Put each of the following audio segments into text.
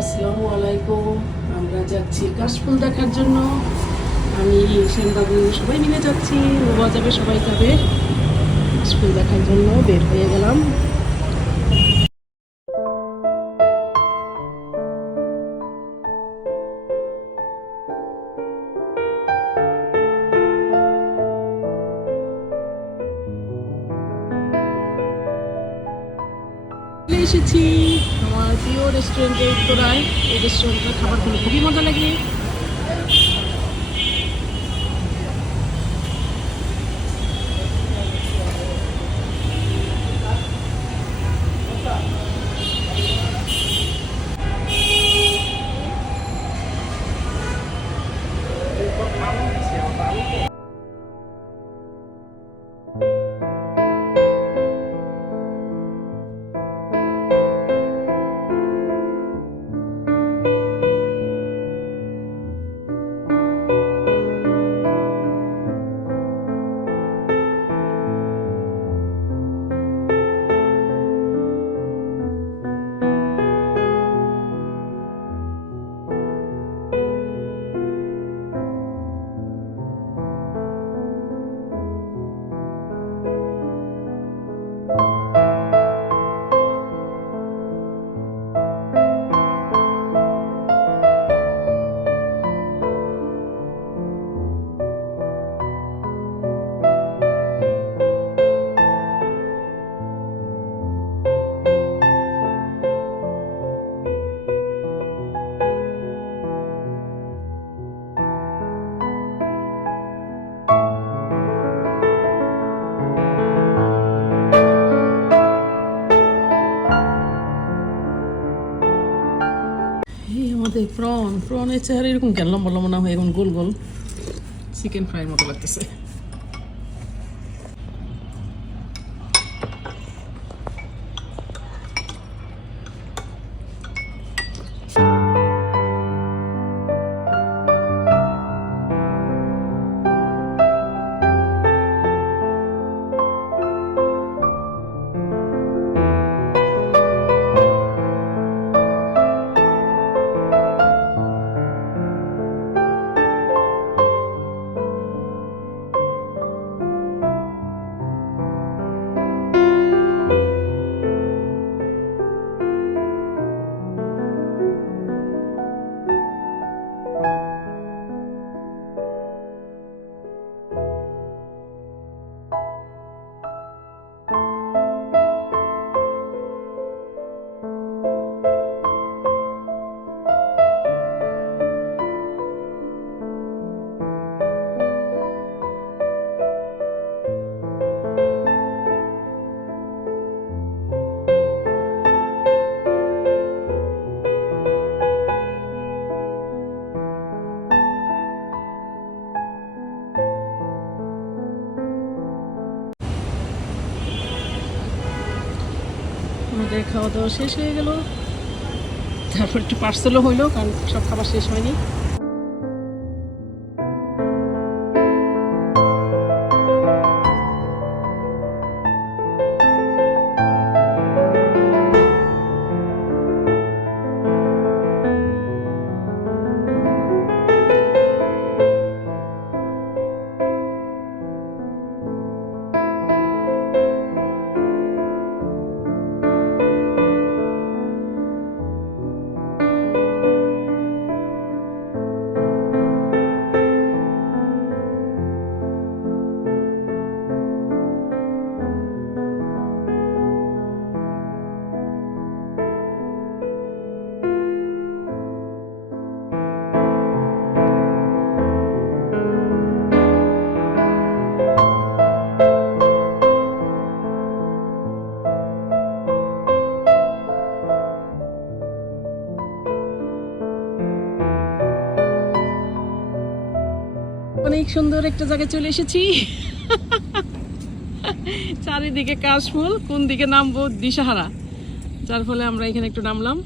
আসসালামু আলাইকুম। আমরা যাচ্ছি কাশফুল দেখার জন্য। আমি শ্যামবাবু সবাই মিলে যাচ্ছি, রোবা যাবে, সবাই যাবে। কাশফুল দেখার জন্য বের হয়ে গেলাম। চলে এসেছি আমার প্রিয় রেস্টুরেন্টের উত্তরায়। এই রেস্টুরেন্টের খাবার খেলে খুবই মজা লাগে। এই আমাদের প্রনের চেহারা এরকম কেন লম্বা লম্বা না হয়ে এখন গোল গোল চিকেন ফ্রাইয়ের মতো লাগতেছে। আমাদের খাওয়া দাওয়া শেষ হয়ে গেল, তারপর একটু পার্সেলও হইলো, কারণ সব খাবার শেষ হয়নি। অনেক সুন্দর একটা জায়গায় চলে এসেছি। চারিদিকে কাশফুল, কোন দিকে নামবো দিশাহারা, যার ফলে আমরা এখানে একটু নামলাম।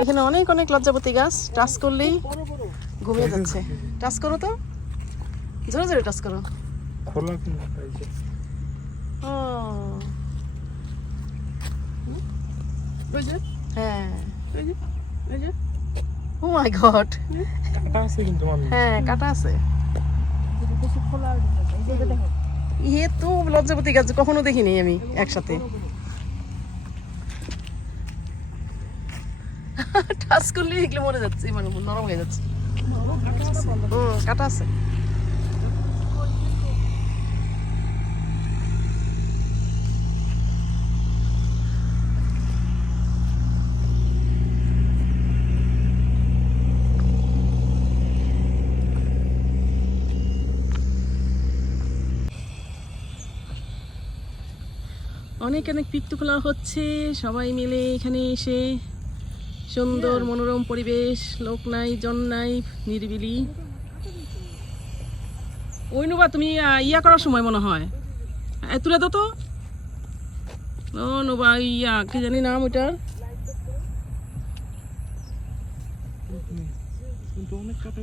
এখানে অনেক অনেক লজ্জাপতি গাছ, টাচ করলেই ঘুমিয়ে যাচ্ছে। টাচ করো তো, জোরে জোরে টাচ করো। ও হ্যাঁ, ও মাই গড, হ্যাঁ কাটা আছে। ইয়ে তো লজ্জাপতি গাছ কখনো দেখিনি আমি একসাথে। টাচ করলে এগুলো মরে যাচ্ছে, মানে নরম হয়ে যাচ্ছে। কাটা আছে। অনেক অনেক পিক তোলা হচ্ছে সবাই মিলে এখানে এসে। সুন্দর মনোরম পরিবেশ, লোক নাই জন নাই, নিরিবিলি। ওই নুবা তুমি ইয়া করার সময় মনে হয় তুলে দাও তো। ও নুবা ইয়া কি জানি নাম ওইটার,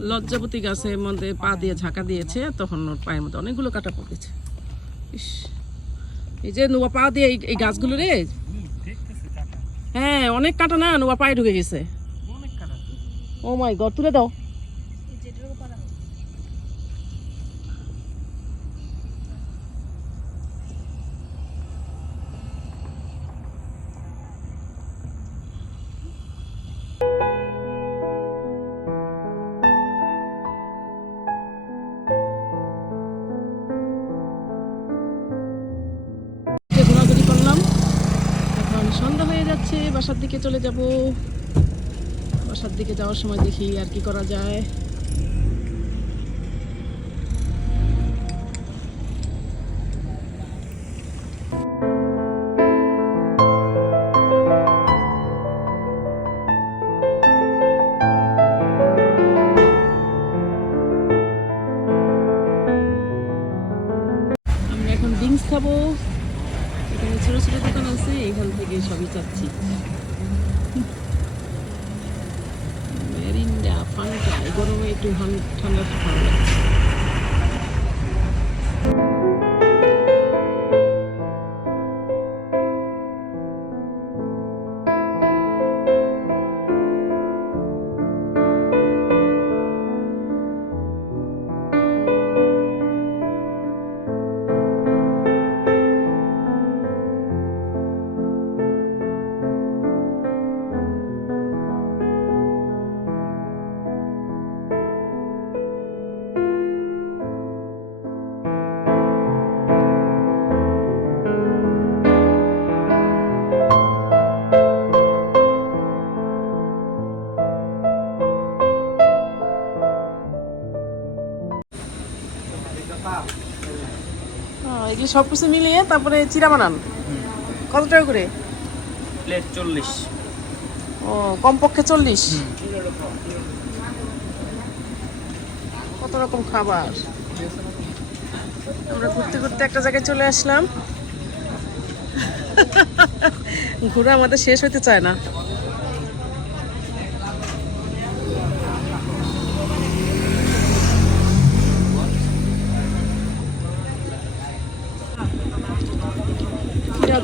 লজ্জাপতি গাছের মধ্যে পা দিয়ে ঝাঁকা দিয়েছে, তখন ওর পায়ের মধ্যে অনেকগুলো কাটা পড়েছে। ইস, এই যে নুবা পা দিয়ে এই গাছগুলো রে, হ্যাঁ অনেক কাটা না, নুবা পায়ে ঢুকে গেছে। ও মাই গড, তুলে দাও। ঘোরাঘুরি করলাম, এখন সন্ধ্যা হয়ে যাচ্ছে, বাসার দিকে চলে যাব। বাসার দিকে যাওয়ার সময় দেখি আর কি করা যায়। আমরা এখন ড্রিঙ্কস খাবো, এখানে ছোট ছোট দোকান আছে, এখান থেকে সবই চাচ্ছি। মেরিন্ডা, ফান্টা, এই গরমে একটু ঠান্ডা ভালো লাগছে। এগুলি সব কিছু মিলিয়ে তারপরে চিরা বানান। কত টাকা করে প্লেট? 40। ও কমপক্ষে 40। কত রকম খাবার। আমরা ঘুরতে ঘুরতে একটা জায়গায় চলে আসলাম, ঘুরে আমাদের শেষ হতে চায় না।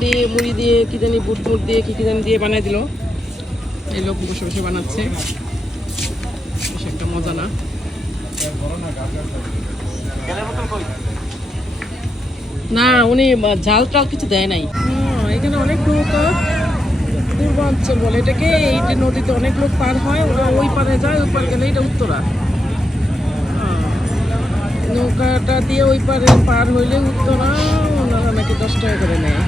দিয়ে মুড়ি দিয়ে কি জানি বুট মুট দিয়ে কি জানি দিয়ে বানাই দিল। এই লোক বসে বসে বানাচ্ছে, বেশ একটা মজা না। না উনি ঝাল টাল কিছু দেয় নাই। এখানে অনেক নৌকা, পূর্বাঞ্চল বলে এটাকে। এই যে নদীতে অনেক লোক পার হয়, ওরা ওই পারে যায়, ওই পারে গেলে এটা উত্তরা। নৌকাটা দিয়ে ওই পারে পার হইলে উত্তরা, ওনারা নাকি 10 টাকা করে নেয়।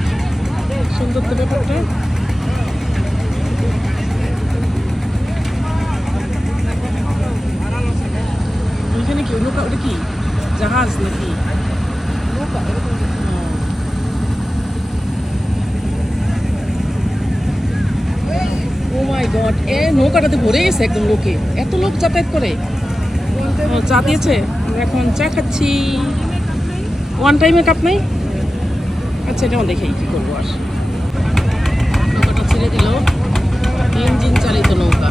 সুন্দর তো ব্যাপারটা। ওইখানে কি নৌকা, ওটা কি জাহাজ নাকি নৌকা? ও মাই গড, এ নৌকাটাতে ভরে গেছে একদম লোকে, এত লোক যাতায়াত করে। চা দিয়েছে, এখন চা খাচ্ছি। ওয়ান টাইমে কাপ নাই? আচ্ছা এটা দেখি কি করবো। আর নৌকাটা ছেড়ে দিল, ইঞ্জিন চালিত নৌকা।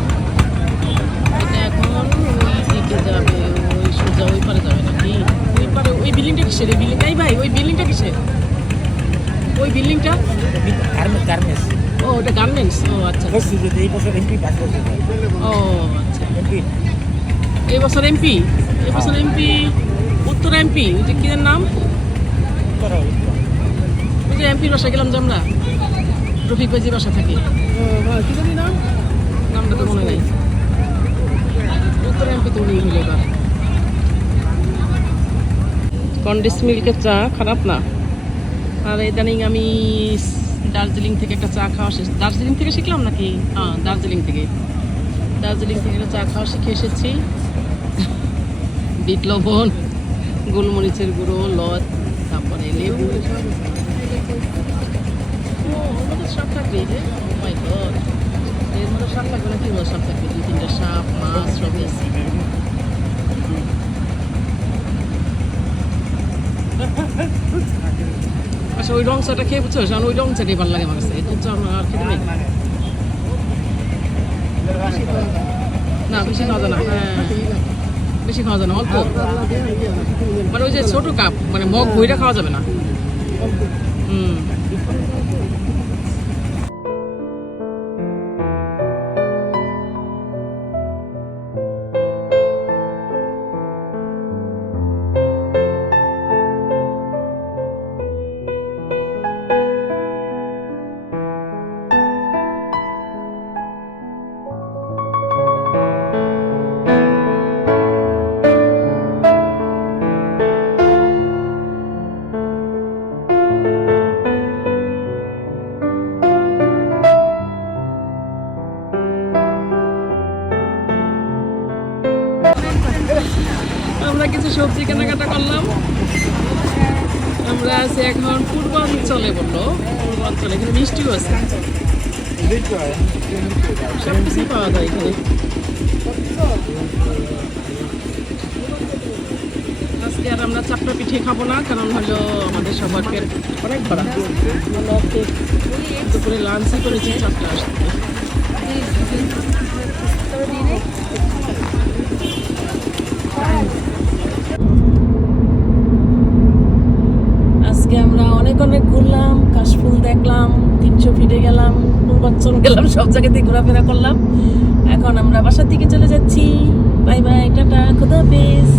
গার্মেন্টস ও ওটা গার্মেন্টস, ও আচ্ছা বলছি যদি এই বছর এমপি পাস করতে ও আচ্ছা। এমপি এই বছর এমপি, এই বছর এমপি উত্তর এমপি, ওই যে কি এর নাম, ওই যে এমপির বাসায় গেলাম যে আমরা, রফিক ভাই যে বাসা থাকে, কি জানি নাম, নামটা তো মনে নাই। উত্তর এমপি তো উনি হইলে এবার। কন্ডেন্স মিল্কের চা খারাপ না। আর ইদানিং আমি দার্জিলিং থেকে একটা চা খাওয়া শেষ, দার্জিলিং থেকে শিখলাম নাকি, হ্যাঁ দার্জিলিং থেকে একটা চা খাওয়া শিখে এসেছি। বিট লবণ, গোলমরিচের গুঁড়ো, লদ, তারপরে লেবু, সাপ থাকবে যে, মাই গড, এর মধ্যে সাপ থাকবে না, কি বলে সাপ থাকবে, 2-3টা সাপ, মাছ সবই আছে। আচ্ছা ওই রং চাটা খেয়ে বুঝছো, কারণ ওই রং চাটাই ভালো লাগে আমার কাছে, এই দুধ চা আমার আর খেতে নেই। না বেশি খাওয়া যায় না, হ্যাঁ বেশি খাওয়া যায় না, অল্প, মানে ওই যে ছোট কাপ, মানে মগ ভইরা খাওয়া যাবে না। হুম। আমরা কিছু সবজি কেনাকাটা করলাম। আমরা আছি এখন পূর্বাঞ্চলে, বললো পূর্বাঞ্চলে, এখানে মিষ্টিও আছে, সব কিছুই পাওয়া যায় এখানে। আজকে আর আমরা চাপটা পিঠে খাবো না, কারণ হলো আমাদের সবার পেট অনেক ভরা। আমরা দুপুরে লাঞ্চই করেছি 4টা আসতে। আজকে আমরা অনেক ঘুরলাম, কাশফুল দেখলাম, 300 ফিটে গেলাম, পূর্বাঞ্চল গেলাম, সব জায়গাতে ঘোরাফেরা করলাম। এখন আমরা বাসার দিকে চলে যাচ্ছি। বাই বাই, টাটা, খোদা হাফেজ।